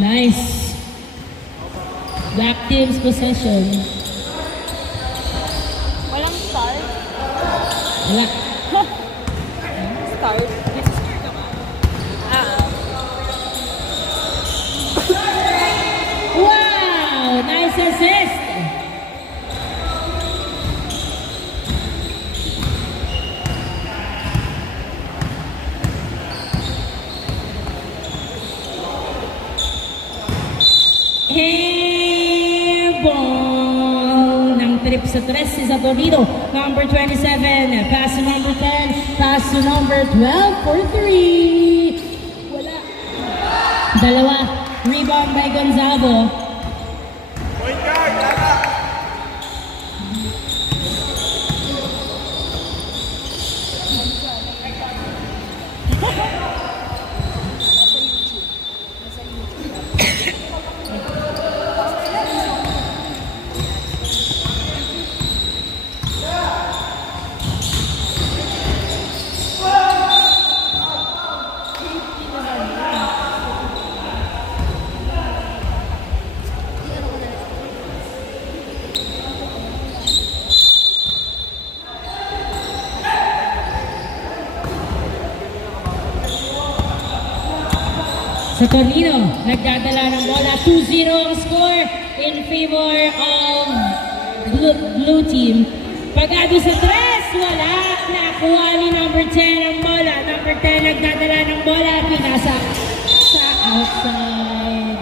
Nice. Black team's possession. Walang start. Wala. Start? Wow! Nice assist! Airball ng trip sa 3 si Saturnino. Number 27, pass to number 10, pass to number 12 for 3. Wala. Dalawa. Rebound by Gonzago. Point guard, tama. Saturnino, nagdadala ng bola. 2-0 ang score in favor of blue team. Pagado sa 3, wala. Nakuha ni number 10 ang bola. Number 10 nagdadala ng bola. Pinasa sa outside.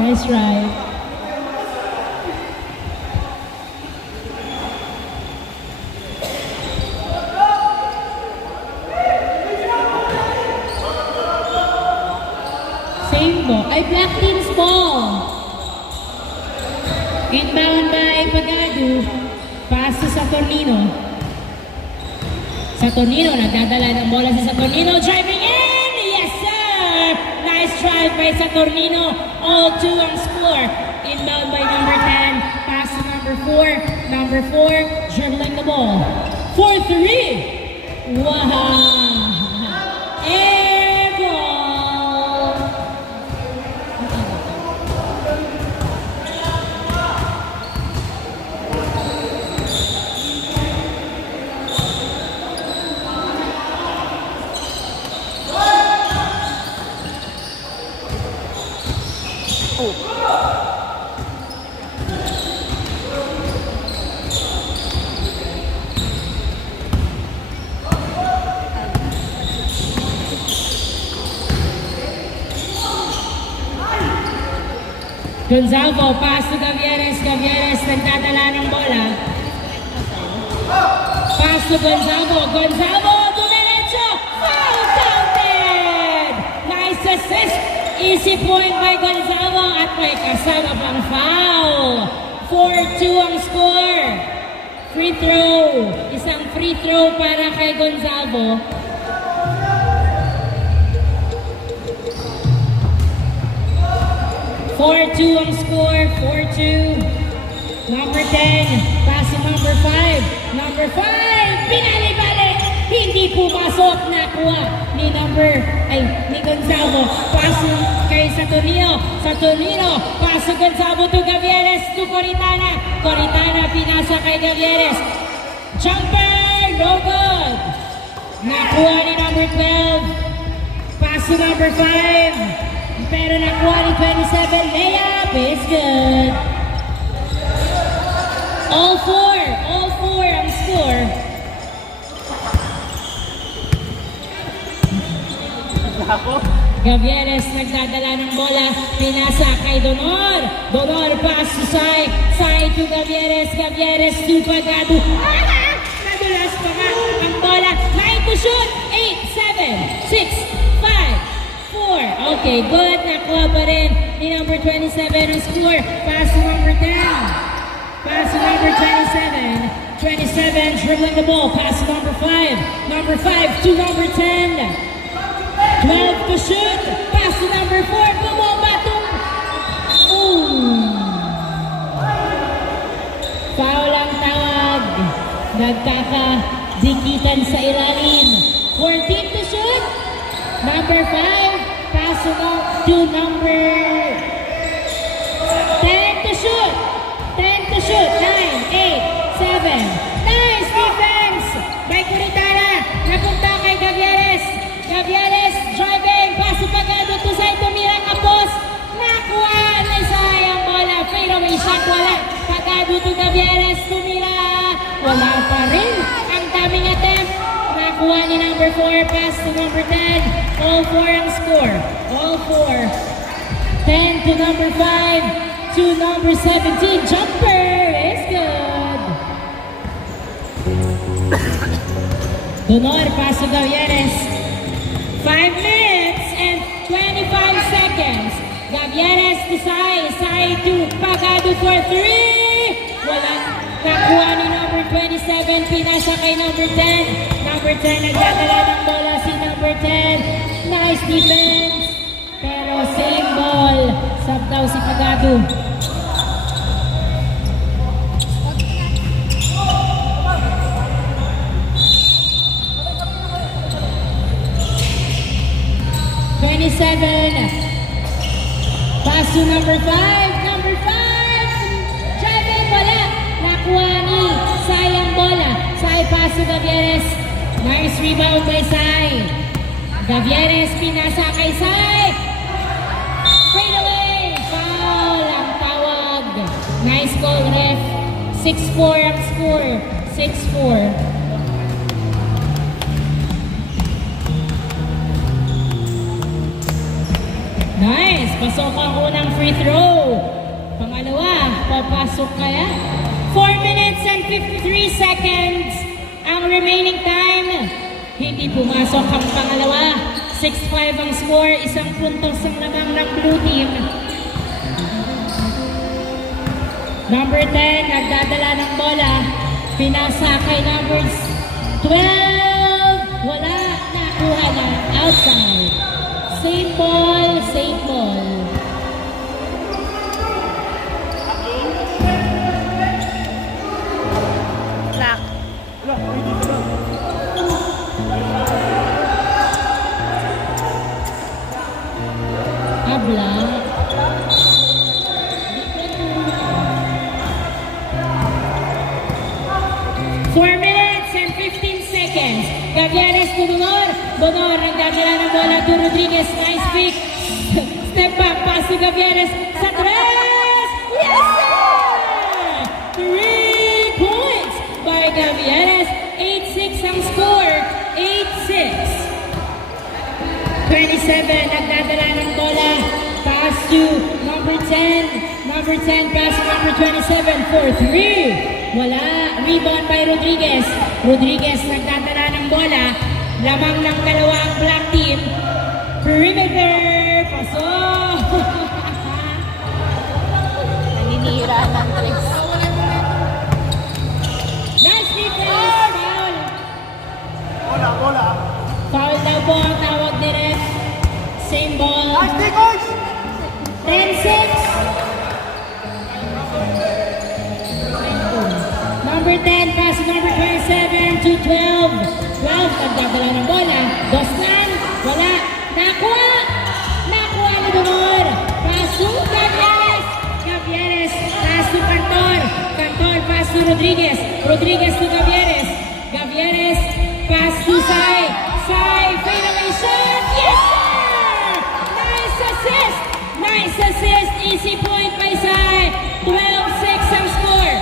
Nice try. Same ball. Ay, black team's ball. Inbound by Pagado. Pass to Saturnino. Saturnino, nagdadala ng bola sa Saturnino. Driving in! Yes, sir! Nice drive by Saturnino. All 2 ang score. Inbound by number 10. Pass to number 4. Number 4, dribbling the ball. 4-3. Wow! Air ball! Gonzago, pass to Gavieres. Gavieres, nagdadala ng bola. Pass to Gonzago. Gonzago, dumiretso. Foul counted! Nice assist. Easy point by Gonzago at may kasama pang foul. 4-2 ang score. Free throw. Isang free throw para kay Gonzago. Four-two ang score, 4-2. Number 10, pass to number 5. Number 5, binali-bali. Hindi pumasok, nakuha ni Gonzago. Pass kay Saturnino. Saturnino, pass to Gonzago to Gavieres to Coritana. Coritana, pinasa kay Gavieres. Jumper, no good. Nakuha ni number 12. Pass to number 5. Pero nakuha ni 27, layup is good. All four ang score. Gavieres nagdadala ng bola, pinasa kay Donor. Donor pass to side to Gavieres. Gavieres to Pagado. Nadulas pa nga ang bola. 9 to shoot. 8, 7, 6, 5, 4. Okay, good. Nakuha pa rin ni number 27 ang score. Pass to number 10. Pass to number 27. 27 dribbling the ball. Pass to number 5. Number 5 to number 10. 12 to shoot. Pass to number 4. Bumaba to... Foul ang tawag. Nagkakadikitan sa ilalim. 14 to shoot. Number 5. Pass to number 10 to shoot. 10 to shoot. 9, 8, 7. Nice defense by Curitana. Napunta kay Gavieres. Gavieres driving. Paso pagado to side. Tumira Kapos. Nakuha na sayang bola. Fadeaway shot. Wala. Pagado to Gavieres. Tumira. Wala pa rin. Ang daming attempt. Nakuha ni number 4. Pass to number 10. All 4 ang score. All 4. 10 to number 5. To number 17. Jumper is good. Donor, pass to Gavieres. 5 minutes and 25 seconds. Gavieres to Sai. Sai to Pagado for 3. Wala. Nakuha ni number 27. Pinasa kay number 10. Number 10 nagdadala ng bola si number 10. Nice defense. Pero same ball. Sub daw si Pagado. Pass to number 5. Number 5. Driving, wala. Nakuha ni Sayang bola. Sai pass to Gavieres. Nice rebound by Sai. Gavieres pinasa kay Sai. Fade away. Foul ang tawag. Nice call, ref. 6-4 ang score. 6-4. Nice! Pasok ang unang free throw. Pangalawa, papasok kaya? 4 minutes and 53 seconds ang remaining time. Hindi pumasok ang pangalawa. 6-5 ang score. Isang puntos ang lamang ng blue team. Number 10, nagdadala ng bola. Pinasa kay number 12. Wala. Nakuha na. Outside. Same ball, same ball. Black. Habla. 4 minutes and 15 seconds. Gavieres to Donor. Donor, nagdadala ng bola to Rodriguez. Nice pick. Step back, pass to Gavieres. Sa 3! Yes, sir! 3 points by Gavieres. 8-6 ang score. 8-6. 27, nagdadala ng bola. Pass to number 10. Number 10, pass to number 27 for 3. Wala. Rebound by Rodriguez. Rodriguez nagdadala ng bola. Lamang ng dalawang black team. Perimeter. Pasok. Naninira ng tres. Nice defense. Foul. Bola, bola. Foul daw po ang tawag ni ref. Same ball. Nice, Nicols! 10-6. Number 10, pass to number 27 to 12. 12, nagdadala ng bola. Doslan, wala. Nakuha! Nakuha ni Donor. Pass to Gavieres. Gavieres, pass to Cantor. Cantor, pass to Rodriguez. Rodriguez to Gavieres. Gavieres, pass to Sai. Sai, fadeaway shot. Yes, sir! Nice assist. Nice assist. Easy point by Sai. 12-6 ang score.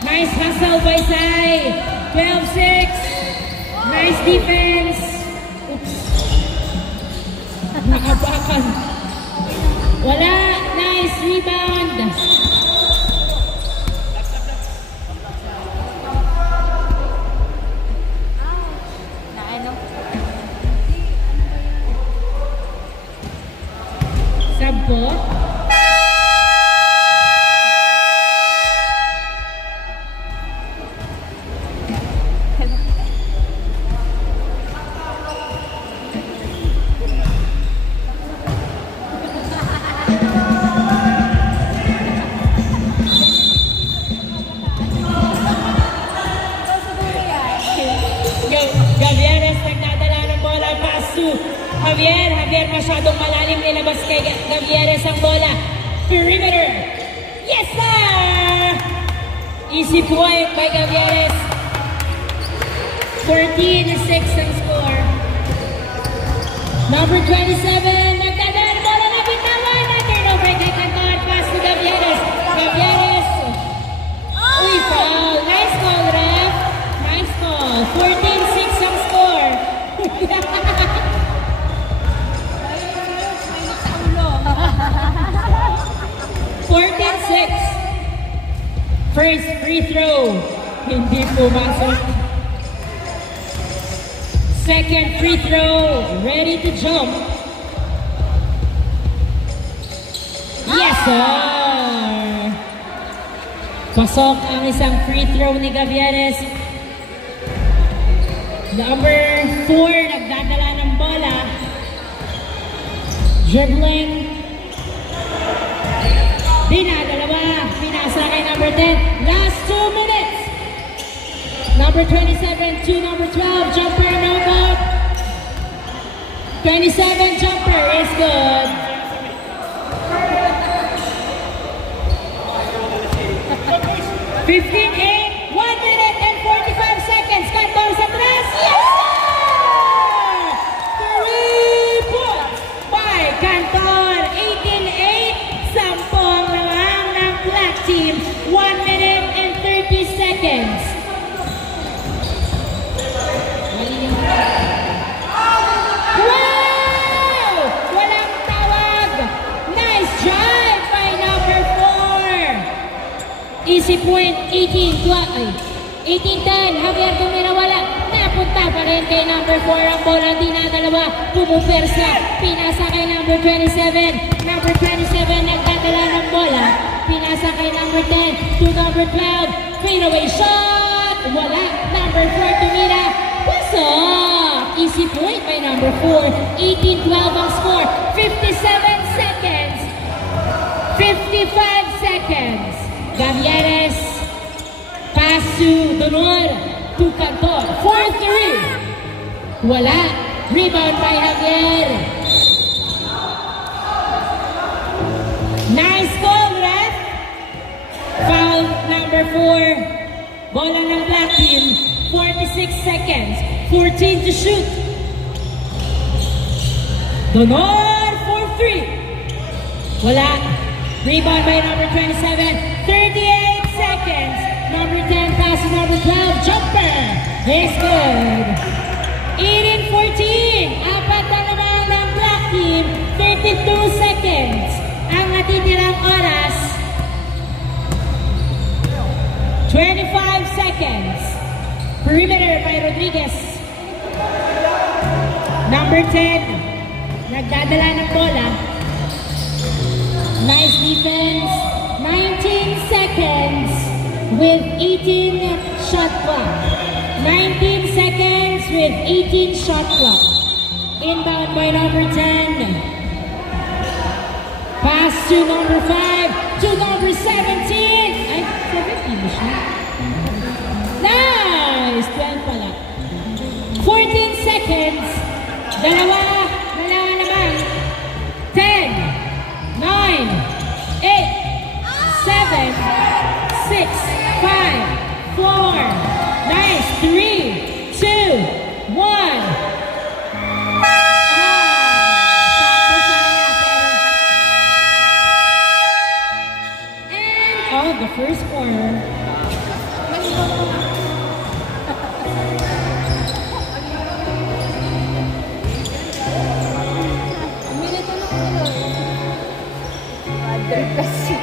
Nice hustle by Sai. 12-6. Nice defense. Oops. Nakabakan. Wala. Nice rebound. Naano? Sub po. Gavieres nagdadala ng bola. Pass to Javier. Javier masyadong malalim, nilabas kay Gavieres ang bola. Perimeter. Yes, sir! Easy point by Gavieres. 14-6 ang score. Number 27, nagdadaan ang bola na bitawan. Turnover kay Cantor, pass to Gavieres. Gavieres. Uy, foul. Nice call, ref. Nice call. 14-6 ang score. Sa ulo. 14-6. First free throw. Hindi pumasok. Second free throw. Ready to jump. Yes, sir! Pasok ang isang free throw ni Gavieres. Number 4, nagdadala ng bola. Dribbling. Dinadalawa. Pinasa kay number 10. Last 2 minutes. Number 27 to number 12. Jumper, no good. 27 jumper is good. Fifteen, 8, 1 minute and 45 seconds. Cantor sa tres. Yes, sir! 3 points by Cantor. 18-8. Sampung naman ng Black Team. 1 minute and 30 seconds. Wow! Walang tawag. Nice drive by number 4. Easy point, 18-10. Javier Dumirawala. Napunta pa rin kay number 4 ang bola. Dinadalawa. Pumupersa. Pinasa kay number 27. Number 27 nagdadala ng bola. Pinasa kay number 10 to number 12. Fadeaway shot. Wala. Number 4 tumira. Pasok. Easy point by number 4. 18-12 ang score. 57 seconds. 55 seconds. Gavieres. Pass to Donor. To Cantor. 4-3. Wala. Rebound by Javier. Nice call, ref. Foul number 4. Bola ng Black Team. 46 seconds. 14 to shoot. Donor for 3. Wala. Rebound by number 27. 38 seconds. Number 10 pass to number 12. Jumper. Is good. 18-14. Apat na naman ng Black Team. 32 seconds. Ang natitirang oras. 25 seconds. Perimeter by Rodriguez. Number 10. Nagdadala ng bola. Nice defense. 19 seconds with 18 shot clock. 19 seconds with 18 shot clock. Inbound by number 10. Pass to number 5 to number 17. Ay, 17 na siya. Nice! 12 pala. 14 seconds. Dalawa naman. 10, 9, 8, 7, 6, 5, 4. Nice. 3, 2, 1. And the first quarter. Mother kasi.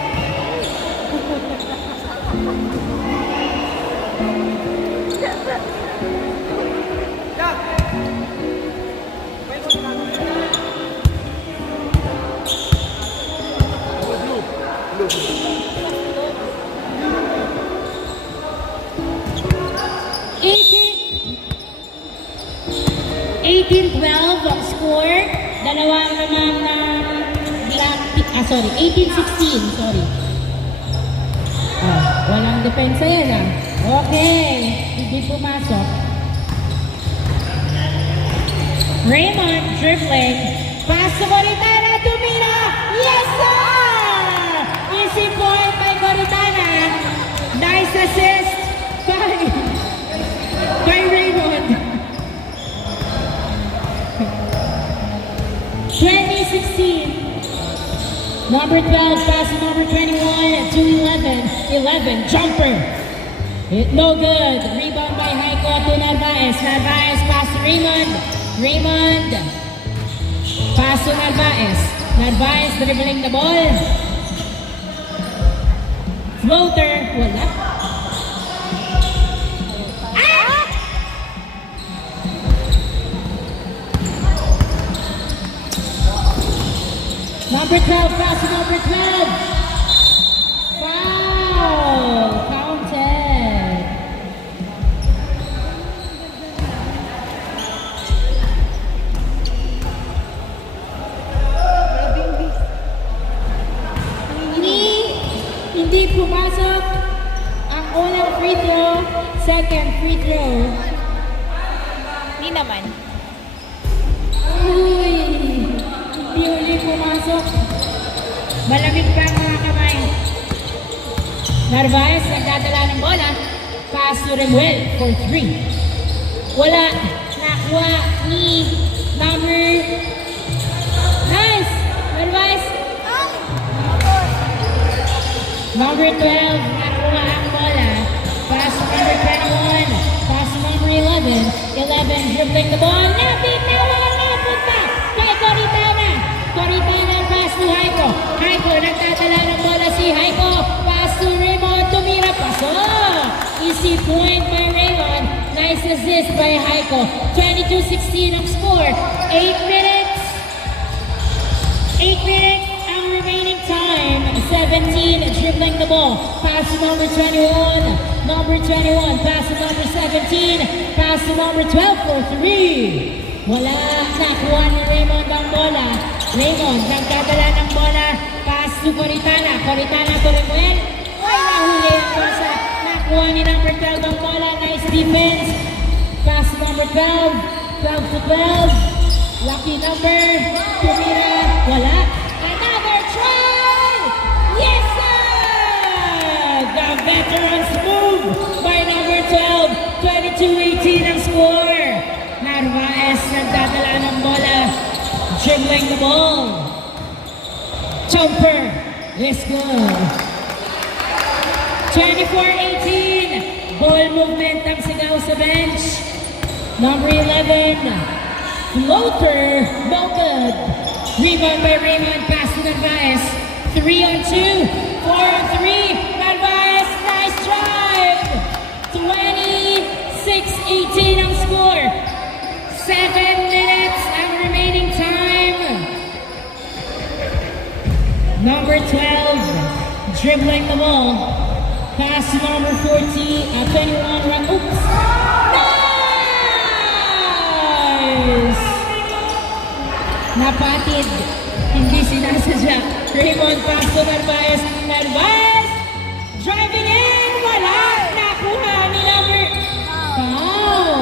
Ang score. Dalawang naman ng Black Team. 18-16. Sorry. Walang depensa yan Okay. Hindi pumasok. Raymond dribbling. Paso Coritana, tumira! Yes, sir! Easy point by Coritana. Nice assist by Raymond. 2016. Number 12, pass to number 21 to 11. 11, jumper. No good. Rebound by Heiko to Narvaez. Narvaez pass to Raymond. Raymond. Pass to Narvaez. Narvaez dribbling the ball. Floater. Wala. Ah! Number 12, pass to number 12. Foul. Counted. Hindi pumasok ang unang free throw, second free throw. Hindi naman. Uy! Hindi uli pumasok. Malamig pa ang mga kamay. Narvaez nagdadala ng bola. Pass to Remuel for 3. Wala. Nakuha ni number... Nice! Narvaez. Number 12, nakuha ang bola. Pass to number 21. Pass to number 11. 11 dribbling the ball. Napunta kay Coritana. Coritana pass to Heiko. Heiko, nagtatala ng bola si Heiko. Pass to Raymond. Tumira, pasok. Easy point by Raymond. Nice assist by Heiko. 22-16 ang score. 8 minutes. 8 minutes ang remaining time. 17 dribbling the ball. Pass to number 21. Number 21. Pass to number 17. Pass to number 12 for 3. Wala. Nakuha ni Raymond ang bola. Raymond nagdadala ng bola. Pass to Coritana. Coritana to Remuel. Ay, nahuli ang bosa. Nakuha ni number 12 ang bola. Nice defense. Pass to number 12. 12 to 12. Lucky number. Tumira. Wala. Another try! Yes, sir! The veterans move by number 12. 22-18 ang score. Narvaez nagdadala ng bola. Dribbling the ball. Jumper is good. 24-18. Ball movement ang sigaw sa bench. Number 11. Floater. No good. Rebound by Raymond. Pass to Narvaez. 3 on 2. 4 on 3. Narvaez. Nice drive. 26-18 ang score. 7 minutes ang remaining time. Number 12. Dribbling the ball. Pass to number 21. Oops. Nice! Napatid. Hindi sinasadya. Raymond pass to Narvaez. Narvaez! Driving in! Wala! Nakuha ni number... Foul!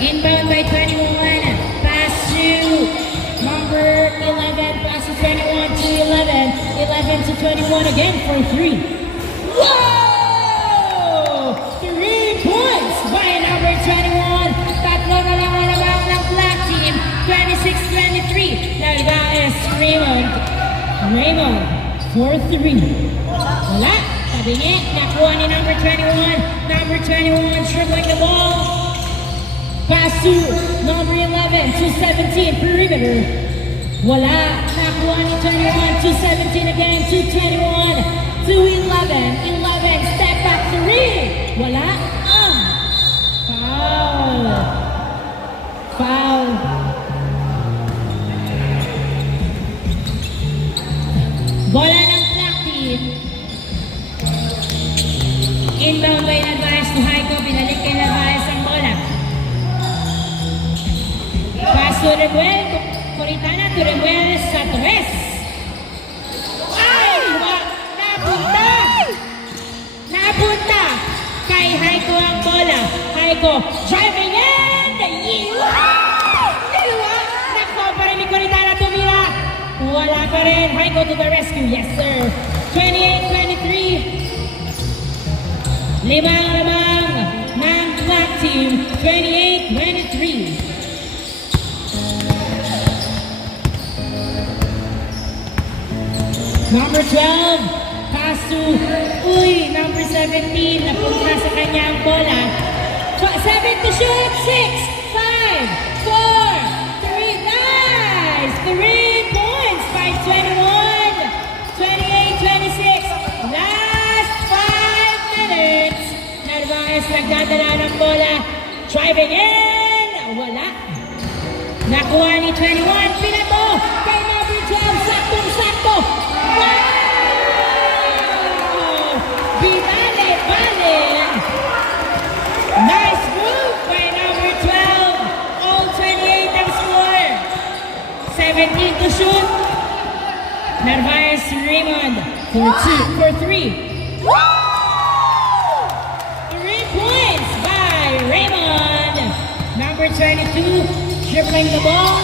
Inbound by 21. Pass to number 11. Pass to 21 to 11. 11 to 21 again for 3. Whoa! 3 points by number 21. Tatlo na lang ang lamang ng black team. 26-23. Narvaez, Raymond. Raymond for 3. Wala. Tabingi. Nakuha ni number 21. Number 21 dribbling the ball. Pass to number 11 to 17 perimeter. Wala. Nakuha ni 21 to 17 again to 21 to 11. 11 step back 3. Wala. Foul. Foul. Bola ng black team. Inbound by Narvaez to Heiko. Binalik kay Narvaez ang bola. Pass to Remuel. Coritana to Remuel sa 3. Ay! Napunta! Napunta! Kay Heiko ang bola. Haiko. Driving in! Nako, parinig ko rin na tumira. Wala pa rin. Haiko to the rescue. Yes, sir. 28-23. Limang ng black team. 28-23. Number 12, pass to, number 17, napunta sa kanya ang bola. 7 to shoot, 6, 5, 4, 3, nice! 3 points, 5-21, 28-26, last 5 minutes. Narvaez nagdadala ng bola, driving in, wala. Nakuha ni 21, pinato, kay number 12, saktong-sakto. Wow! Binale-bale! Nice move by number 12. All 28 ang score. 17 to shoot. Narvaez Raymond for 3. 3 points by Raymond. Number 22, dribbling the ball.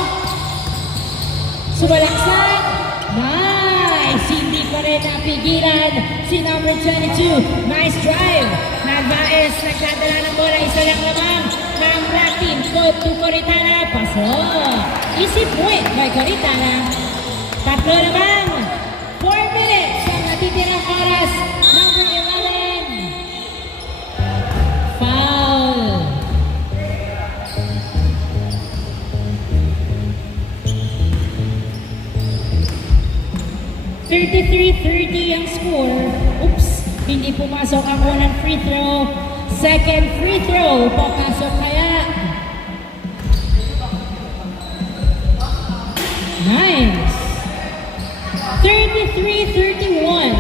Sumalaksak. Nice! Hindi ko rin napigilan si number 22. Nice drive. Narvaez nagdadala ng bola. Isa lang lamang ng black team. To Coritana. Pasok. Easy point by Coritana. Tatlo lamang. 4 minutes ang natitirang oras. Number 11. Foul. 33-30 ang score. Oops, hindi pumasok ang unang free throw. Second free throw, papasok kaya. Nice. 33-31.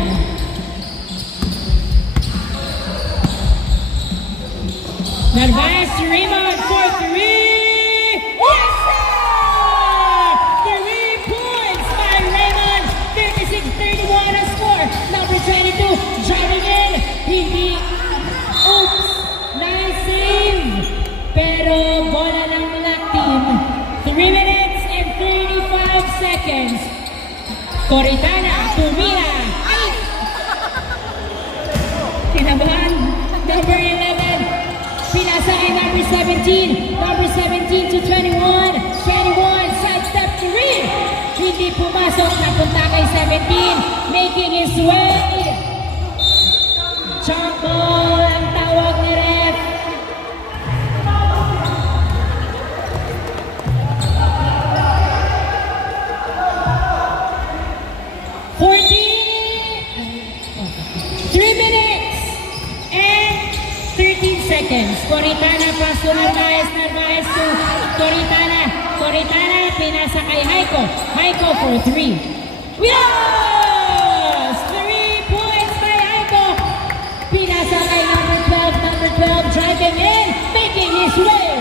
Narvaez Raymond for 3. Yes, sir! 3 points by Raymond. 36-31 ang score. Number 22, driving in. Hindi. Oops. Nice save. Pero bola ng black team. 3 minutes and 35 seconds. Coritana, tumira. Ay! Kinabahan. Number 11. Pinasa kay number 17. Number 17 to 21. 21, sidestep 3. Hindi pumasok, napunta kay 17. Making his way. Jump ball ang tawag ni ref. Coritana pass to Narvaez, Narvaez to Coritana. Coritana, pinasa kay Haiko. Haiko for 3. Yes! 3 points by Haiko. Pinasa kay number 12, driving in, making his way.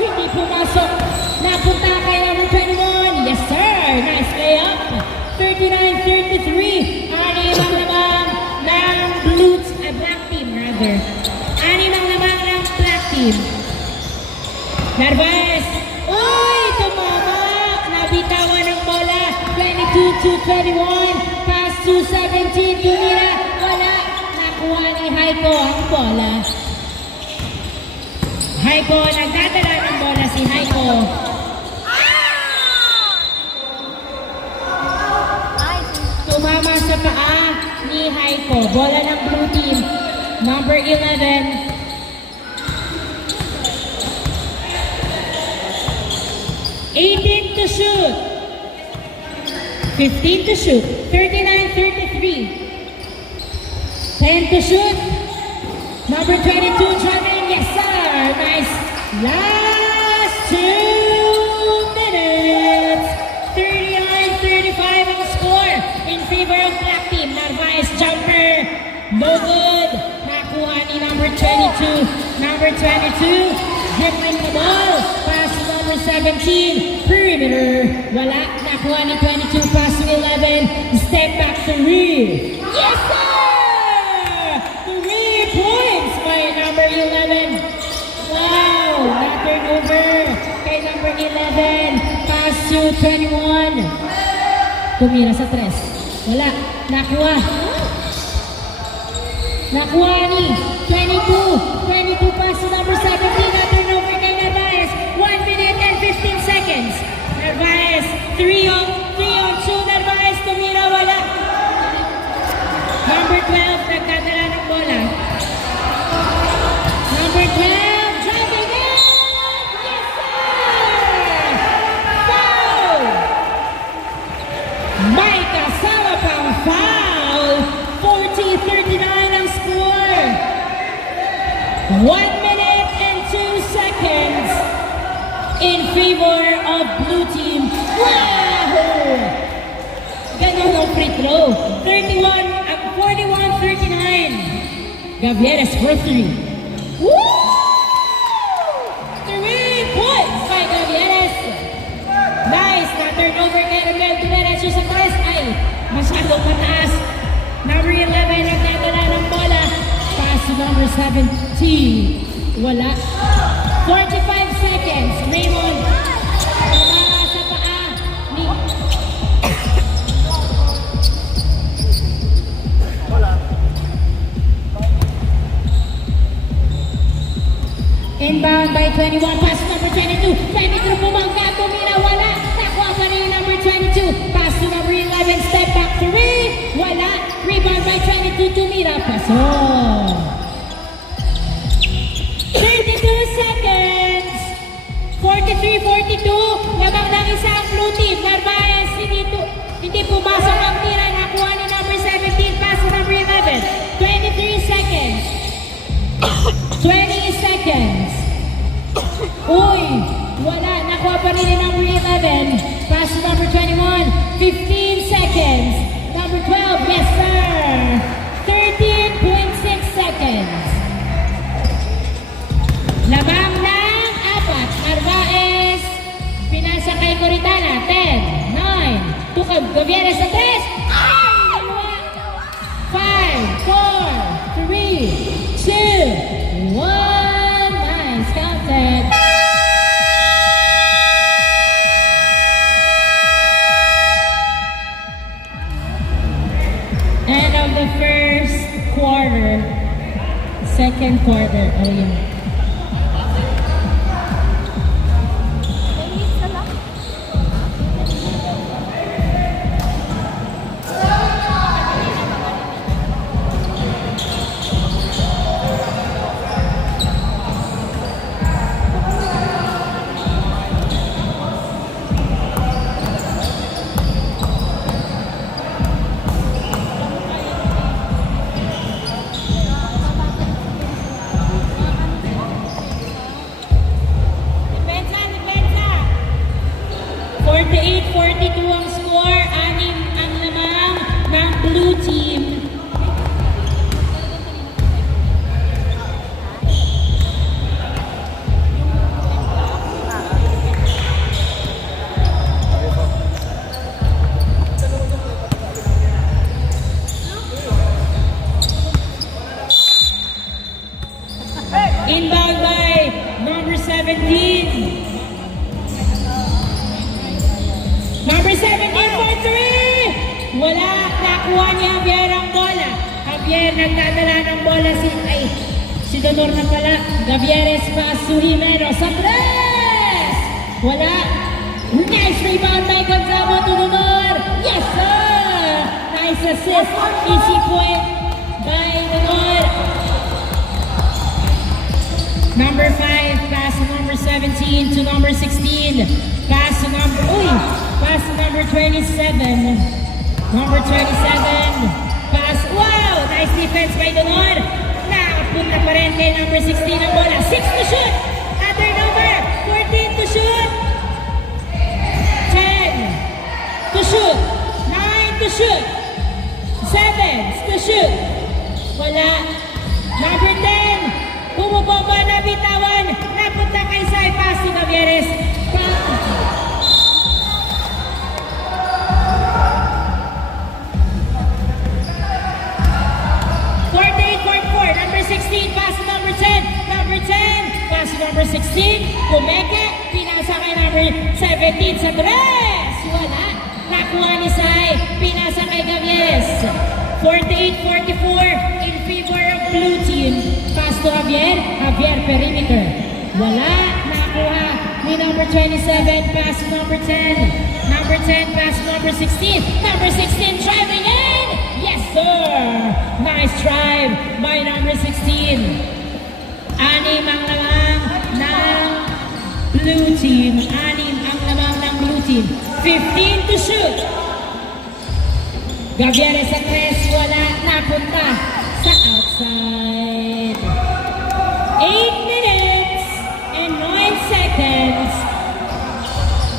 Hindi pumasok. Napunta kay number 21. Yes, sir! Nice layup. 39-33. Anim ang lamang ng black team rather. Anim ang lamang ng black team. Narvaez. Uy! Tumama! Nabitawan ng bola. 22-21. Pass to 17. Tumira. Wala. Nakuha ni Haiko ang bola. Haiko. Nagdadala ng bola si Haiko. Tumama sa paa ni Haiko. Bola ng blue team. Number 11. 18 to shoot. 15 to shoot. 39-33. 10 to shoot. Number 22 driving. Yes, sir. Nice. Last 2 minutes. 39-35 ang score in favor of black team. Narvaez jumper. No good. Nakuha ni number 22. Number 22 dribbling the ball. Pass to number 17. Perimeter. Wala. Nakuha ni 22. Pass to 11. Step back 3. Yes, sir! 3 points by number 11. Wow! tumira sa 3. Wala. Nakuha. Nakuha ni 22 pass to number 17 na turnover kay Narvaez. 1 minute and 15 seconds. Narvaez, 3 on 2. Narvaez tumira, wala. Number 12, nagdadala ng bola. Number 12, dropping it! Yes, sir! Foul! May kasama pang foul. 40-39 ang score. 1 minute and 2 seconds in favor of blue team. Wow! Ganun ang free throw. 41-39. Gavieres for 3. Woo! 3 points by Gavieres. Nice na turnover kay Romel Dumerecho sa taas. Ay, masyadong mataas. Number 11 nagdadala ng bola. Pass to number 17. Wala. 45 seconds. Raymond. Tumama sa paa ni Bola. inbound by 21. Pass to number 22. 22 pumangka. Tumira. Wala. Nakuha pa rin yung number 22. Pass to number 11. Step back 3. Wala. Rebound by 22. Tumira. Paso. 32 seconds. 43-42. Lamang ng isang blue team. Narvaez. Hindi pumasok ang tira. Nakuha ni number 17. Pass to number 11. 23 seconds. 20 seconds. Uy, wala. Nakuha pa rin ni number 11. Pass to number 21. 15 seconds. Number 12, yes sir. 13.6 seconds. Lamang ng 4. Narvaez. Pinasa kay Coritana. 10, 9. Tukad. Gavieres sa 3. Ay! 5, 4, 3, 2, 1. Nice. Counted. End of the first quarter. Second quarter. Oh yeah. Depensa. 48-42 ang score. 6 ang lamang ng blue team. Inbound by number 17. Number 17 for 3! Wala. Nakuha ni Javier ang bola. Javier nagdadala ng bola si Donor na pala. Gavieres pass to Jimeno sa 3! Wala. Nice rebound by Gonzalo to Donor. Yes sir! Nice assist. Easy point by Donor. Number 5, pass to number 17 to number 16. Pass to number 27. Number 27. Pass. Wow! Nice defense by Donor. Nakapunta pa rin kay number 16 ang bola. 6 to shoot. Other number. 14 to shoot. 10 to shoot. 9 to shoot. 7 to shoot. Wala. Number 10. Bumubomba na bitawan. Napunta kay Sai. Pass to Gavieres. 48-44. Number 16. Pass to number 10. Number 10. Pass to number 16. Kumeke. Pinasa kay number 17 sa 3. Wala. nakuha ni Sai, pinasa kay Gavieres. 48-44 in favor of blue team. Pass to Javier, Javier perimeter. Wala, nakuha ni number 27, pass to number 10. Number 10, pass to number 16. Number 16 driving in! Yes, sir! Nice drive by number 16. Anim ang lamang ng blue team. Anim ang lamang ng blue team. 15 to shoot. Gavieres sa tres, wala, napunta sa outside. 8 minutes and 9 seconds.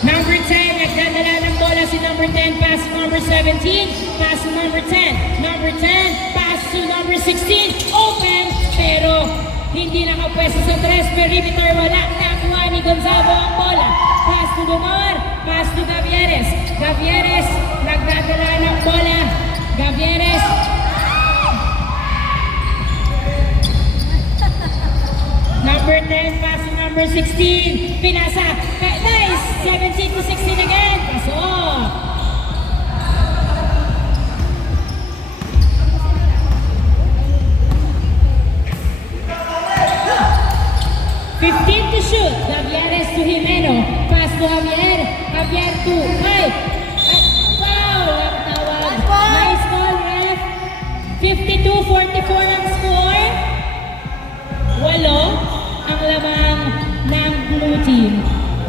Number 10, nagdadala ng bola si number 10, pass to number 17, pass to number 10. Number 10, pass to number 16, open, pero hindi nakapwesto sa tres, perimeter, wala, nakuha ni Gonzago ang bola. Pass to Donor, pass to Gavieres. Gavieres, nagdadala ng bola. Gavieres. Number 10, pass to number 16. Pinasa. Nice. 17 to 16 again. Pasok. To shoot. Gavieres to Jimeno. Pass to Javier. Javier to Mike. Foul ang tawag. Nice ball, ref. 52-44 ang score. 8 ang lamang ng blue team.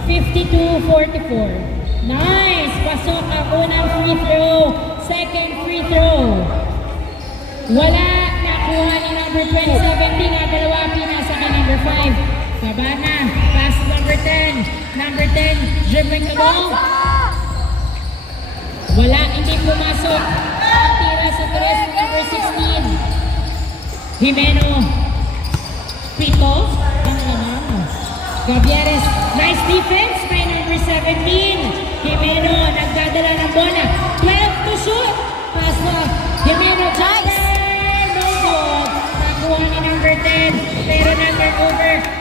52-44. Nice. Pasok ang unang free throw. Second free throw. Wala. Nakuha ni number 27. Nga dalawa pinasa ka number 5. Sabana, pass number 10. Number 10, dribbling the ball. Wala, hindi pumasok. Ang tira sa tres, number 16. Jimeno. Pito. Ang lamang. Gavieres, nice defense by number 17. Jimeno, nagdadala ng bola. 12 to shoot. Pass to Jimeno, jumper. No good. Nakuha ni number 10. Pero number over.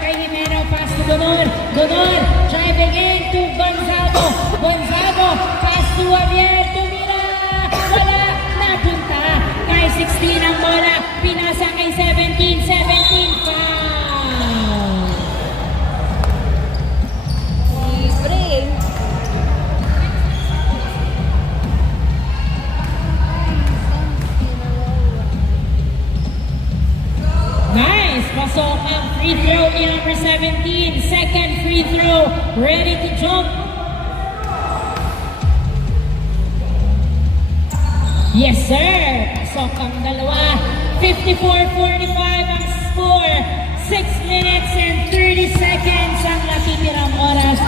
Pass to Donor. Donor driving in to Gonzago. Gonzago pass to Javier. Tumira. Wala. Napunta. Kay 16 ang bola. Pinasa kay 17. 17 foul. Libre. Nice. Pasok ang free throw ni number 17. Second free throw. Ready to jump. Yes, sir. Pasok ang dalawa. 54-45 ang score. 6 minutes and 30 seconds ang natitirang oras.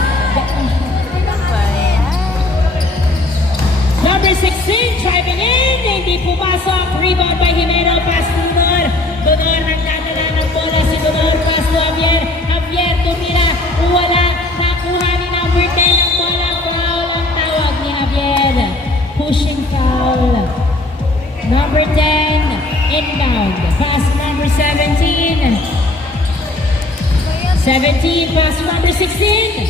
Number 16 driving in. Hindi pumasok. Rebound by Jimeno. Pass to Donor. Donor nagdadala ng bola si Donor. Pass to Javier. Javier tumira. Wala. Nakuha ni number 10 ang bola. Foul ang tawag ni Javier. Pushing foul. Number 10 inbound. Pass number 17. 17 pass number 16.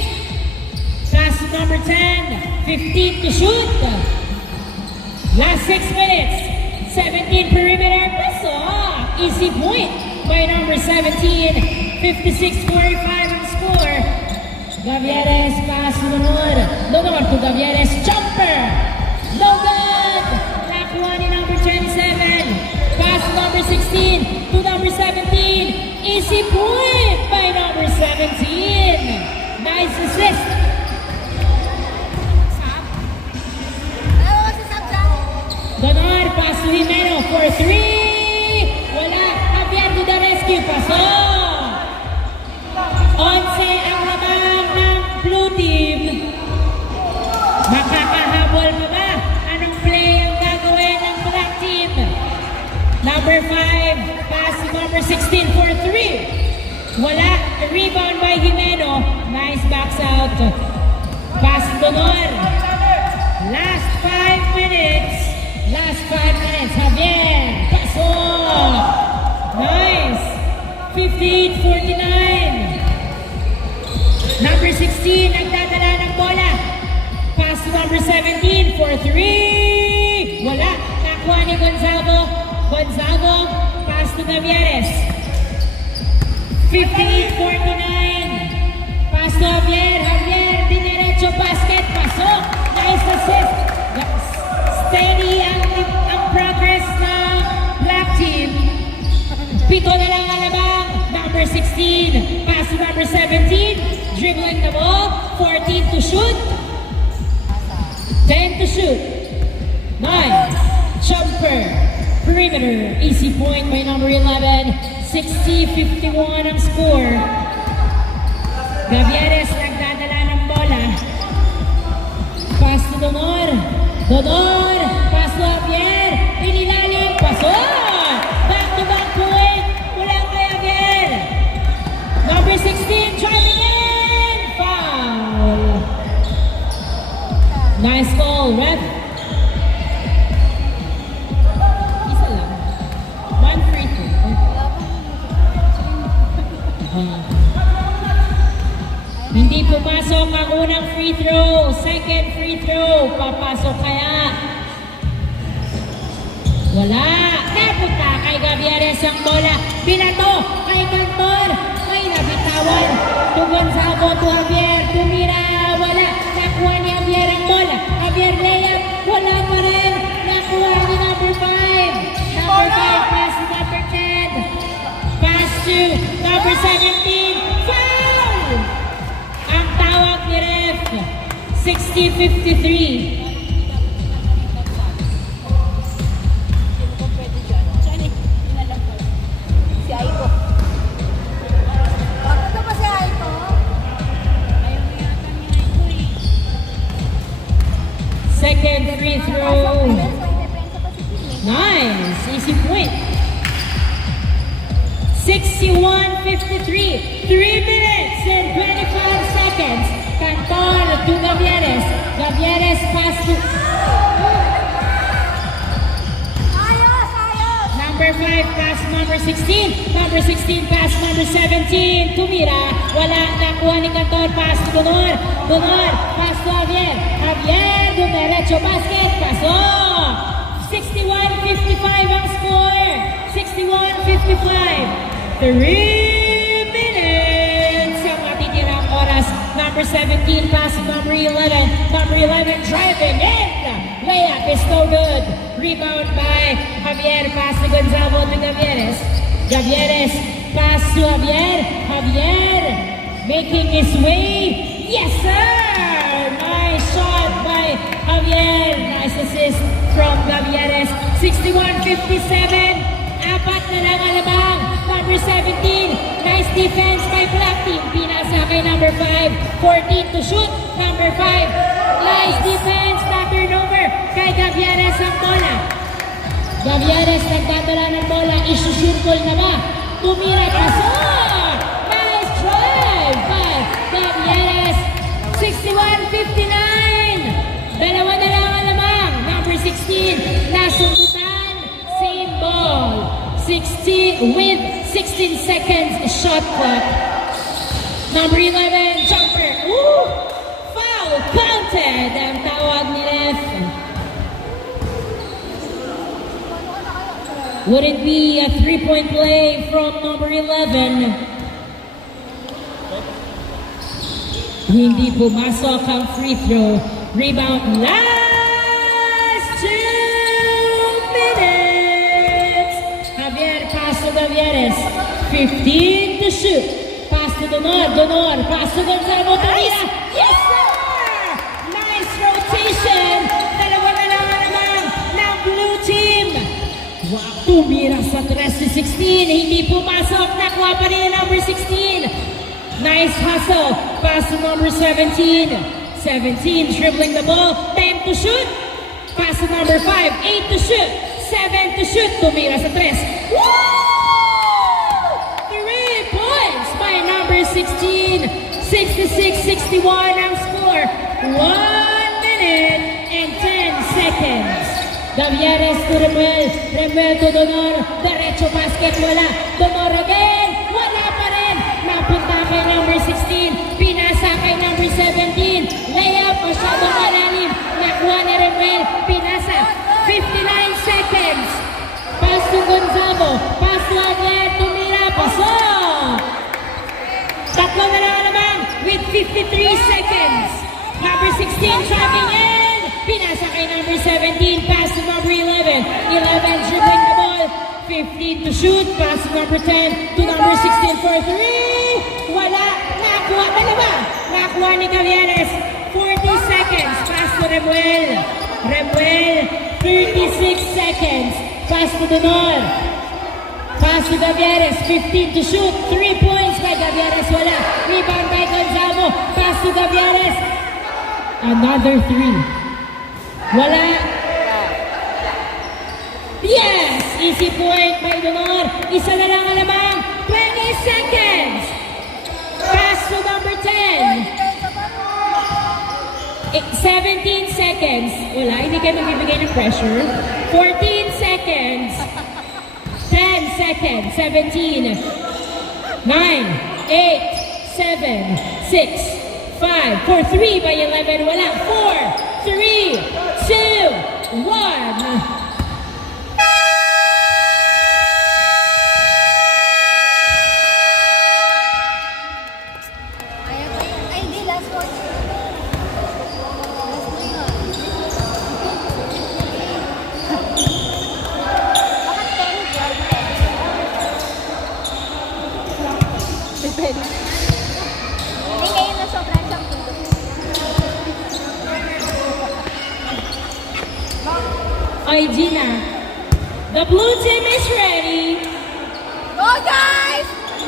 Pass number 10. 15 to shoot. Last 6 minutes. 17 perimeter. Pasok. Easy point by number 17. 56-45 ang score. Gavieres pass to Donor. Donor to Gavieres. Jumper. No good. Nakuha ni number 27. Pass number 16 to number 17. Easy point by number 17. Nice assist. Donor pass to Jimeno for 3. Wala. Javier to the rescue. Pasok. 11 ang lamang ng blue team. Makakahabol pa ba? Anong play ang gagawin ng black team? Number 5, pass to number 16 for 3. Wala. Rebound by Jimeno. Nice backs out. Pass to Donor. Last 5 minutes. Last 5 minutes. Javier. Pasok. Nice. 58-49. Number 16, nagdadala ng bola. Pass to number 17 for 3. Wala. Nakuha ni Gonzago. Gonzago, pass to Gavieres. 58-49. Pass to Javier. Javier, diniretso basket. Pasok. Nice assist. Steady ang progress ng black team. Pito na lang ang labang. Number 16. Pass to number 17. Dribbling the ball. 14 to shoot. 10 to shoot. 9. Jumper. Perimeter. Easy point by number 11. 60-51 ang score. Gavieres nagdadala ng bola. Pass to Donor. Donor. Pass to Javier. Inilalim. Pasok. Back-to-back point. Mula kay Javier. Number 16. Driving in. Foul. Nice call, ref. Isa lang. One free throw. Hindi pumasok ang unang free throw. Second free throw. Papasok kaya? Wala. Napunta kay Gavieres ang bola. Binato kay Cantor. May nabitawan. To Gonzago, to Javier. Tumira. Wala. Nakuha ni Javier ang bola. Javier layup. Wala pa rin. Nakuha ni number 5. Number 5 pass to number 10. Pass to number 17. Foul! Ang tawag ni ref. 60-53. Si Aiko. Ito pa si Aiko. Ayaw mo yata ni Aiko eh. Second free throw. Depensa pa si Kim eh. Nice. Easy point. 61-53. 3 minutes and 25 seconds. Cantor to Gavieres. Gavieres pass to Ayos! Ayos! number 5 pass number 16. Number 16 pass number 17. Tumira. Wala. Nakuha ni Cantor. Pass to Donor. Donor. Pass to Javier. Javier. Dumiretso basket. Pasok. 61-55 ang score. 61-55. 3 minutes ang matitirang oras. Number 17 pass number 11. Number 11 driving in. Layup is no good. Rebound by Javier. Pass to Gonzago to Gavieres. Gavieres pass to Javier. Javier making his way. Yes sir! Nice shot by Javier. Nice assist from Gavieres. 61-57. Apat na lang ang labang. Number 17. Nice defense by Black Team. Pinasa kay number 5. 14 to shoot. Number 5. Nice defense. Turnover kay Gavieres ang bola. Gavieres nagdadala ng bola. Isusirkol na ba? Tumira pasok. Nice drive by Gavieres. 61-59. Dalawa na lang ang lamang. Number 16. Nasundutan. Same ball. 60 with 16 seconds shot clock. Number 11, jumper. Ooh! Foul counted. Ang tawag ni ref. Would it be a 3-point play from number 11? Hindi pumasok ang free throw. Rebound last 2 minutes. Javier pass to Gavieres. 15 to shoot. Pass to Donor. Donor. Pass to Gonzago. Torina. Yes, sir! Nice rotation. Dalawa na lang naman ng blue team. Wow, tumira sa 3-16. Hindi pumasok. Nakuha pa rin number 16. Nice hustle. Pass to number 17. 17 dribbling the ball. 10 to shoot. Pass to number 5. 8 to shoot. 7 to shoot. Tumira sa 3. Woo! 3 points by number 16. 66-61 ang score. 1 minute and 10 seconds. Gavieres to Remuel. Remuel to Donor. Derecho basket. Wala. Donor again. Wala pa rin. Napunta kay number 16. Pinasa kay number 17. Layup. Masyadong malalim. Gonzalo. Pass to Aglet. Tumira. Pasok. Tatlo na lang naman with 53 seconds. Number 16 trapping in. Pinasa kay number 17. Pass to number 11. 11 dribbling the ball. 15 to shoot. Pass to number 10 to number 16 for 3. Wala. Nakakuha. Dalawa. Nakakuha ni Gavieres. 40 seconds. Pass to Remuel. Remuel. 36 seconds. Pass to Donor. Pass to Gavieres. 15 to shoot. 3 points by Gavieres. Wala. Rebound by Gonzalo. Pass to Gavieres. Another 3. Wala. Yes! Easy point by Donor. Isa na lang alamang. 20 seconds. Pass to number 10. 17 seconds. Wala, hindi kayo magbibigay ng pressure. 14 seconds. 10 seconds. 17. 9, 8, 7, 6, 5. For 3 by 11. Wala. 4, 3, 2, 1. Ay, hindi. Last one. Last one yun. Bakit 10? Depende. Hindi ngayon na sobrang siyang pundo. Ay, Gina. The blue team is ready. Go, guys!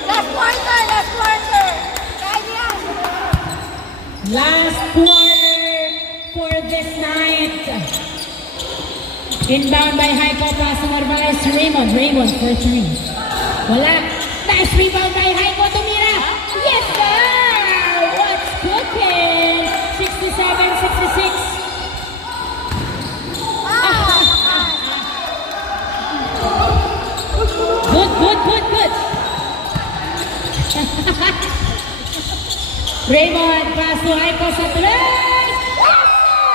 Last quarter! Last quarter! Kaya yan! Last quarter for this night. Inbound by Heiko. Pass to Narvaez to Raymond. Raymond for 3. Wala. Nice rebound by Heiko. Tumira. Yes, sir! What's cooking? 67-66. Good. Raymond, pass to Heiko sa 3. Yes, sir!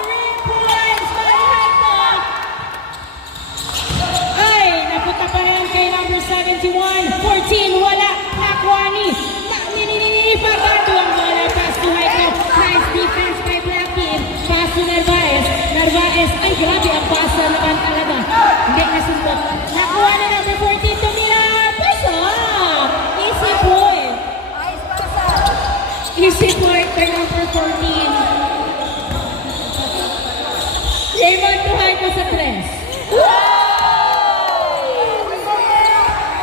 3 points by Heiko. Ay, napunta pa rin kay number 71. 14, wala. Nakwani. Pagado ang bola. Pass to Heiko. Nice defense by Black Team. Pass to Narvaez. Narvaez. Ay, grabe ang pasa naman talaga. Hindi nasundot. Nakuha na number 14. Tumira. Pasok. Easy point. Ayos pasa! Easy point by number 14. Raymond to Heiko sa 3.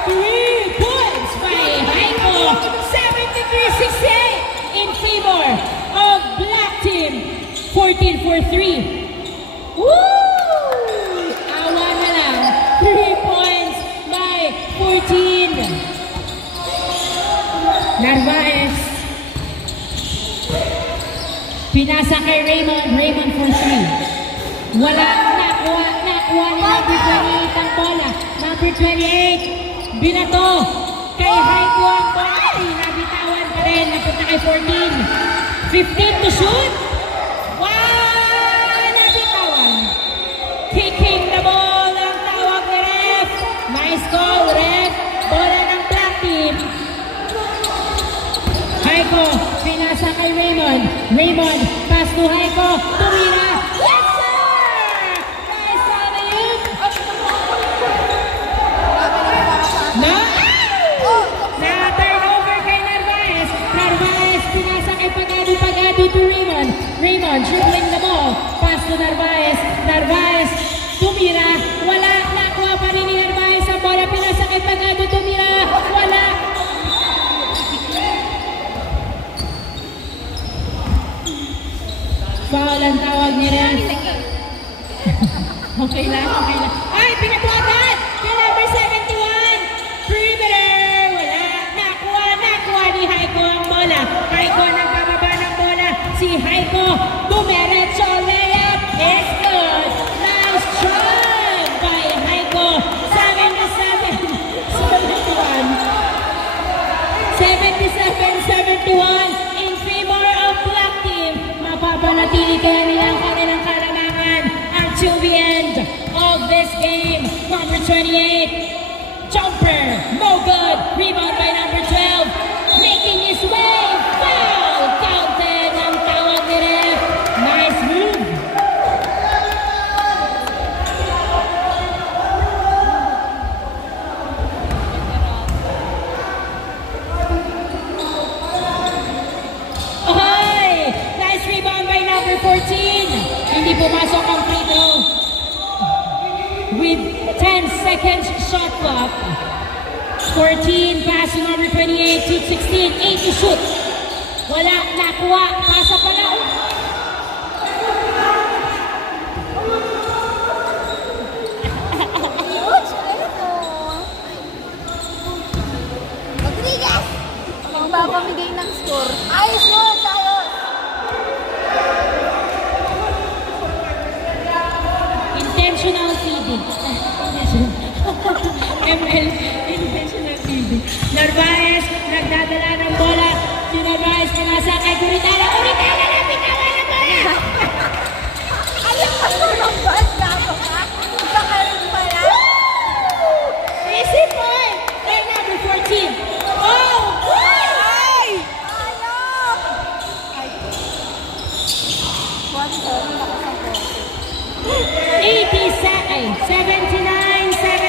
3 points by Heiko. 73-68 in favor of Black Team. 14 for 3. Woo! Awa na lang. 3 points by 14. Narvaez. Pinasa kay Raymond. Raymond for 3. Wala. Nakuha ni number 28 ang bola. Number 28. Binato. Kay Heiko ang bola. Ay, nabitawan pa rin. Napunta kay 14. 15 to shoot. Wow! Nabitawan. Kicking the ball ang tawag ni ref. Nice call, ref. Bola ng Black Team. Heiko, pinasa kay Raymond. Raymond, pass to Heiko. Tumira. Yes, sir! Nice alley-oop. No? Na-turnover kay Narvaez. Narvaez, pinasa kay Pagado. Pagado to Raymond. Raymond, dribbling the ball. Pass to Narvaez. Narvaez, tumira. Wala. Nakuha pa rin ni Narvaez ang bola. Pinasa kay Pagado. Tumira. Wala. Foul ang tawag ni Ref. Okay lang. Ay, pinatuwagan! Kay number 71. Perimeter. Wala. Nakuha ni Heiko ang bola. Heiko nagbababa ng bola. Si Heiko. Dumiretso. Layup is good. Nice shot by Heiko. 77-71 in favor of Black Team. Mapapanatili kaya nila ang kanilang kalamangan until the end of this game. Number 28, Rebound by number 12. Making his way. Foul! Counted ang tawag ni ref. Nice move. Ohoy! Nice rebound by number 14. Hindi pumasok ang free throw. With 10 seconds shot clock. 14, pass to number 28, to 16, 8 to shoot. Wala, nakuha, pasa pala. Coach, ano to? Rodriguez! Ang papamigay ng score. Ayos yun, ayos! Intentional feeding. ML, intentional feeding. Narvaez, nagdadala ng bola. Si Narvaez, pinasa kay Guritana. Guritana na, bitawa ng bola! Alam ka mo ng bad labo ka? Isa ka rin pala. Easy point! By number 14. Oh! Ay! Alam! Ay. 79, 7.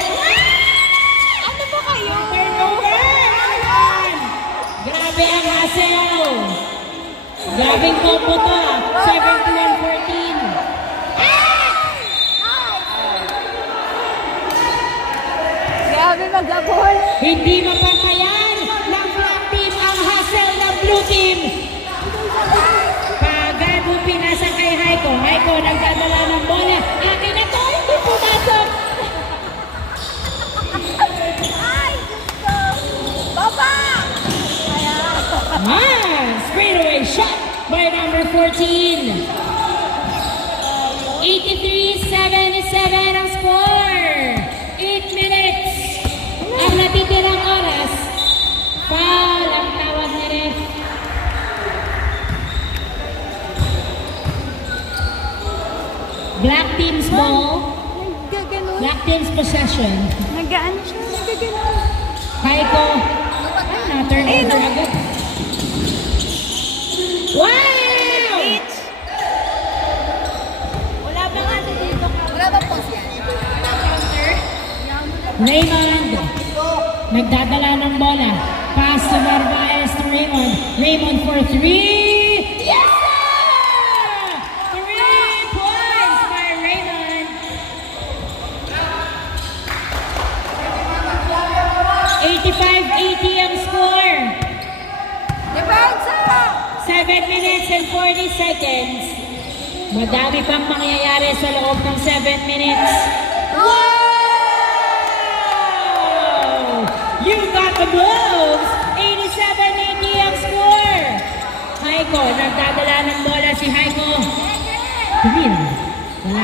Ano ba kayo? Turnover! Ayan! Grabe ang hassle. Grabing combo to. 71-14. Grabe mag-abol. Hindi mapapayan ng black team ang hassle ng blue team. Pagado pinasa kay Haiko. Haiko nagdadala ng bola. Akin na to, hindi pumasok. Ay, gusto. Baba! Ayan. Straightaway shot by number 14. 83-77 ang score. 8 minutes ang natitirang oras. Foul ang tawag ni ref. Black team's ball. Nagaganon. Black team's possession. Nag-ano siya? Nagaganon. Haiko. Ay, na-turnover agad. Wow! Wala ba nga dito? Wala ba po siya? Raymond. Nagdadala ng bola. Pass to Narvaez to Raymond. Raymond for 3. Yes, sir! 3 points by Raymond. 85-80 ang score. Depensa! 7 minutes and 40 seconds. Madami pang mangyayari sa loob ng 7 minutes. Wow! You got the blows! 87-80 ang score. Haiko, nagdadala ng bola si Haiko. Tumira. Wala.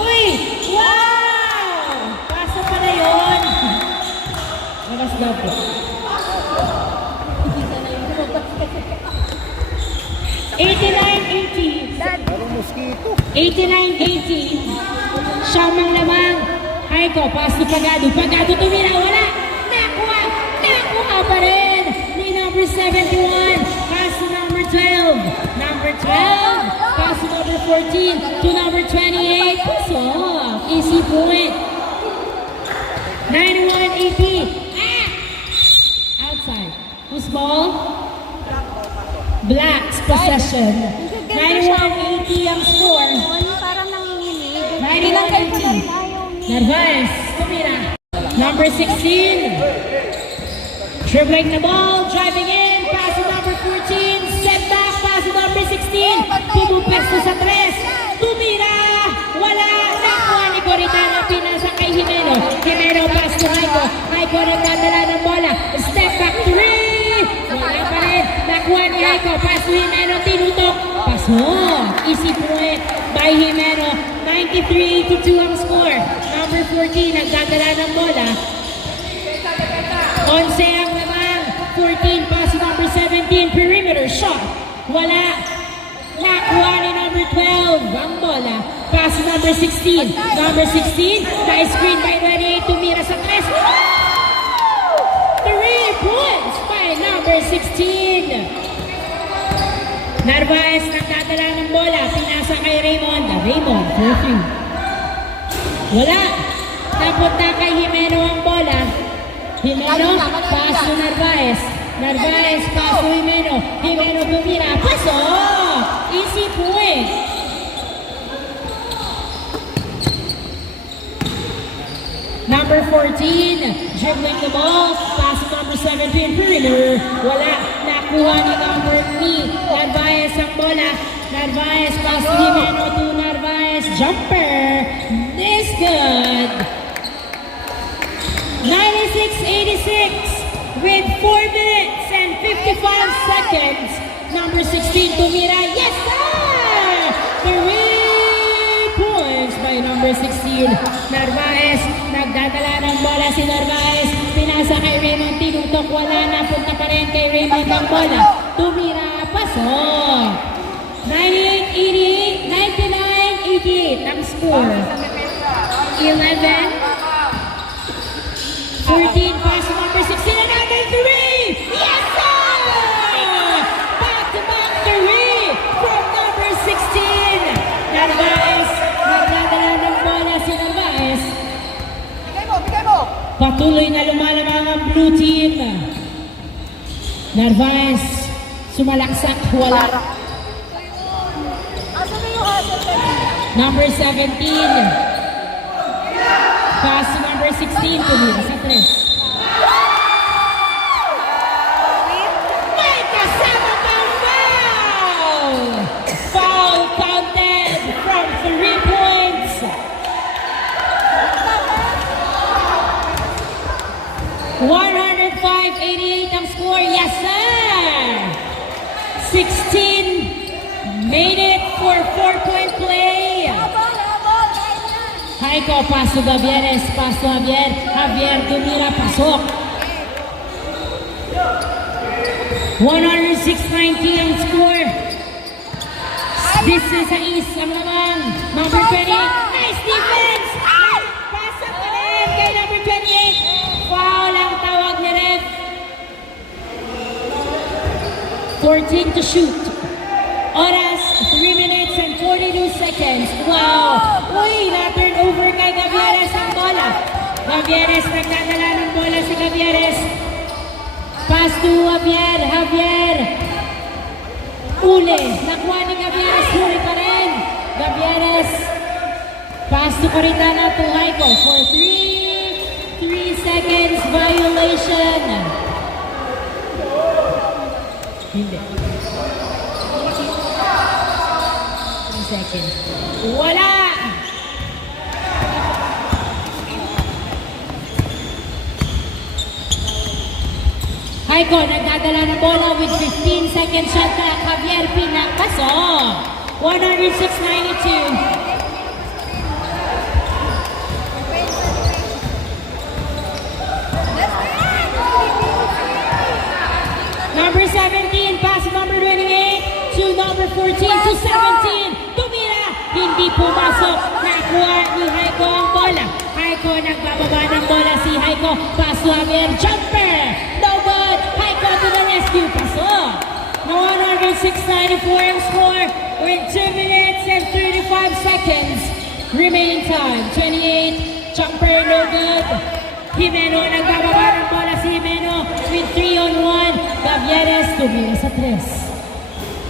Uy! Wow! Pasa pala yun. Labas daw po. 89-80. Parang mosquito. 89-80. Siyamang lamang. Haiko, pass to Pagado. Pagado tumira. Wala. Nakuha. Nakuha pa rin. Ni number 71. Pass to number 12. Number 12. Pass to number 14. To number 28. Pasok. Easy point. 91-80. Ah! Outside. Whose ball? Black's possession. 91-80 ang score. Parang nanginginig. 91-80. Narvaez, tumira. Number 16. Dribbling the ball, driving in, pass to number 14. Step back, pass to number 16. Pumupesto sa 3. Tumira. Wala. Nakuha ni Coritano, pinasa kay Jimeno. Jimeno, pass to Haiko. Haiko nagdadala ng bola. Step back 3. Wala pa rin. Nakuha ni Haiko. Pass to Jimeno. Tinutok. Pasok. Easy point by Jimeno. 93-82 ang score. Number 14 nagdadala ng bola. 11 ang lamang. 14 pass to number 17. Perimeter shot. Wala. Nakuha ni number 12 ang bola. Pass to number 16. Number 16, nice screen by 28. Tumira sa tres. 3 points by number 16. Narvaez nagdadala ng bola. Pinasa kay Raymond. Raymond, for 3. Wala. Napunta kay Jimeno ang bola. Jimeno, pass to Narvaez. Narvaez, pass to Jimeno. Jimeno tumira. Pasok! Easy point. Number 14, dribbling the ball. Pass to number 17, perimeter. Wala. Nakuha ni number 3. Narvaez ang bola. Narvaez, pass to Jimeno to Narvaez. Jumper. This good. 96-86 with 4 minutes and 55 seconds. Number 16, tumira. Yes, sir! 3 points by number 16. Narvaez, nagdadala ng bola si Narvaez. Pinasa kay Raymond, tinutok. Wala na, punta pa rin kay Raymond ang bola. Tumira, pasok. 98-88, 99-88 ang score. 11, 14, pass to number 16, another 3! Yes, sir! Back-to-back 3 from number 16. Narvaez, nagdadala ng bola si Narvaez. Bigay mo! Patuloy na lumalamang ang blue team. Narvaez, sumalaksak, wala. Asa na yung hustle na yun? Number 17. Pass to number 16, tumira sa 3. May kasama pang foul! Foul counted from 3 points. 105-88 ang score. Yes, sir! 16 made it for 4-point play. Habol! Ganyan! Haiko, pass to Gavieres, pass to Javier. Javier tumira, pasok. 106-90 ang score. This is a East ang naman. Number 28, nice defense! Pasok pa rin kay number 28. Foul ang tawag ni ref. 14 to shoot. Oras, 3 minutes and 42 seconds. Wow! Uy, na-turn over kay Gavieres ang bola. Gavieres, nagdadala ng bola si Gavieres. Pass to Javier. Javier. Uli. Nakuha ni Gavieres. Huli pa rin. Gavieres. Pass to Coritana to Haiko for 3 seconds violation. Hindi. 3 seconds. Wala! Haiko, nagdadala ng bola with 15 seconds shot clock. Javier pinakaso. 106-92. Number 17, pass number 28 to number 14 to 17. Tumira, hindi pumasok. Nakuha ni Haiko ang bola. Haiko, nagbababa ng bola si Haiko. Pass to Javier, jumper. No good. Haiko to the rescue. Pasok. 106-94 ang score with 2 minutes and 35 seconds. Remaining time, 28. Jumper, no good. Jimeno, nagbababa ng bola si Jimeno with 3-on-1. Gavieres, tumira sa 3.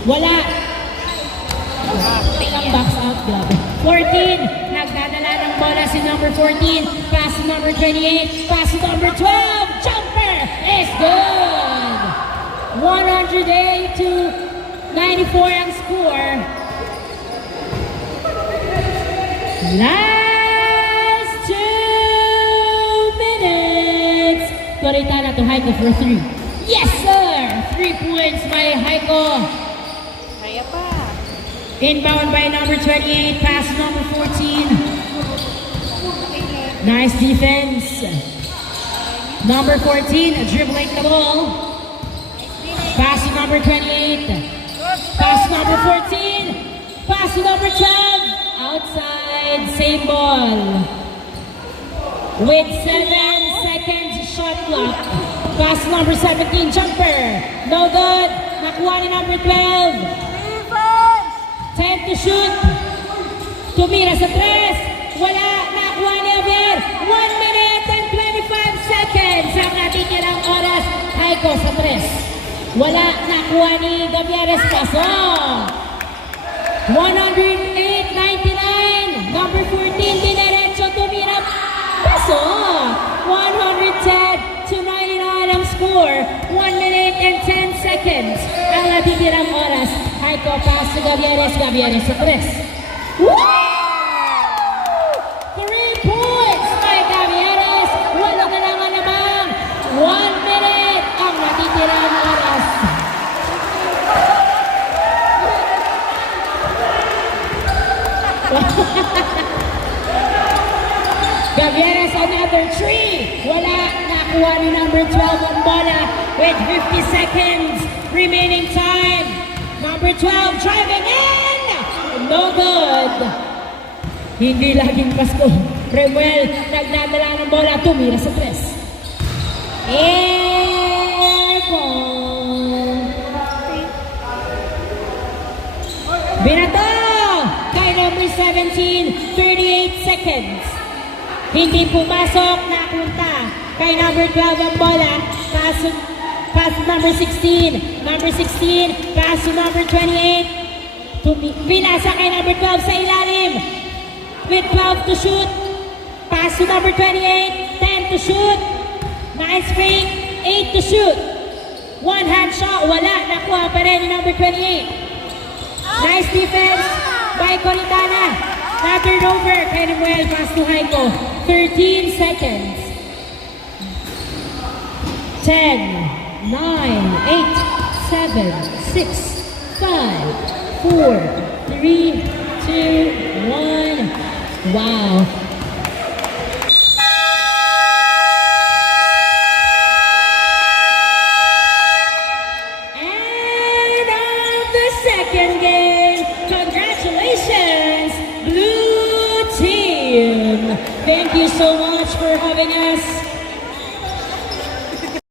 Wala. Ang box out glove. 14, nagdadala ng bola si number 14. Pass to number 28. Pass to number 12. Jumper is good. 108-94 ang score. Last 2 minutes. Coritana to Haiko for 3. Yes, sir! 3 points by Haiko. Kaya pa. Inbound by number 28, pass number 14. Nice defense. Number 14, dribbling the ball. Pass to number 28. Pass number 14. Pass to number 12. Outside, same ball. With 7 seconds shot clock. Pass number 17, jumper. No good. Nakuha ni number 12. Defense! 10 to shoot. Tumira sa 3. Wala. Nakuha ni Javier. 1 minute and 25 seconds ang natitirang oras. Haiko sa 3. Wala. Nakuha ni Gavieres. Paso. 108.99. Number 14, dinerecho. Tumira. Paso. 110 to 99 ang score. 1 minute and 10 seconds ang natitirang oras. Haiko, pass to Gavieres. Gavieres sa 3. Woo! 3 points by Gavieres. Wala na lang alamang. 1 minute ang natitirang oras. Gavieres another 3. Wala. Nakuha ni number 12 ang bola with 50 seconds remaining time. Number 12 driving in. No good. Hindi laging Pasko. Remuel nagdadala ng bola. Tumira sa 3. Airball. Binato kay number 17. 38 seconds. Hindi pumasok, napunta kay number 12 ang bola. Pass to number 16. Number 16, pass to number 28. Pinasa kay number 12 sa ilalim. With 12 to shoot. Pass to number 28. 10 to shoot. Nice fake. 8 to shoot. One hand shot. Wala. Nakuha pa rin ni number 28. Nice defense by Colitana. Na turnover kay Nemuel. Pass to Haiko. 13 seconds. 10, 9, 8, 7, 6, 5, 4, 3, 2, 1. Wow. And of the second game, congratulations, Blue Team. Thank you so much for having us.